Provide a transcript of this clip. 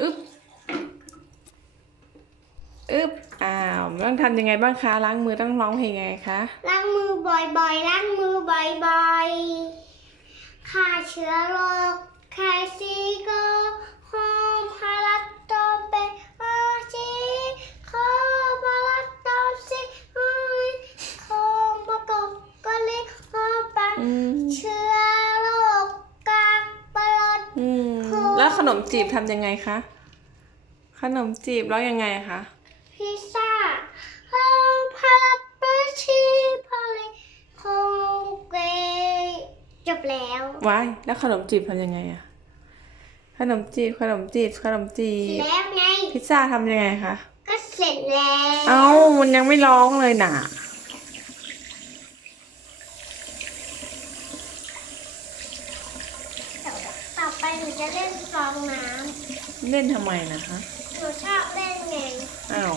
อึ๊บอึ๊บอ้าวต้องทำยังไงบ้างคะล้างมือต้องร้องเพลงยังไงคะล้างมือบ่อยๆล้างมือบ่อยๆฆ่าเชื้อโรคแคซีโกโฮมพารัตโตเปอาชีโคพารัตโตซิฮอยโคมะกอกกะลิโคปะอืมเชื้อ แล้วขนมจีบทำยังไงคะ ขนมจีบร้องยังไงคะ พิซซ่าโฮมพารัตโตชีพาลิโคเกจบแล้วว้าย แล้วขนมจีบทำยังไงอะขนมจีบขนมจีบขนมจีเสร็จบแล้วไง พิซซ่าทำยังไงคะ ก็เสร็จแล้ว เอ้ามันยังไม่ร้องเลยน่ะ หนูจะเล่นฟองน้ำเล่นทำไมนะคะ หนูชอบเล่นไง อ้าว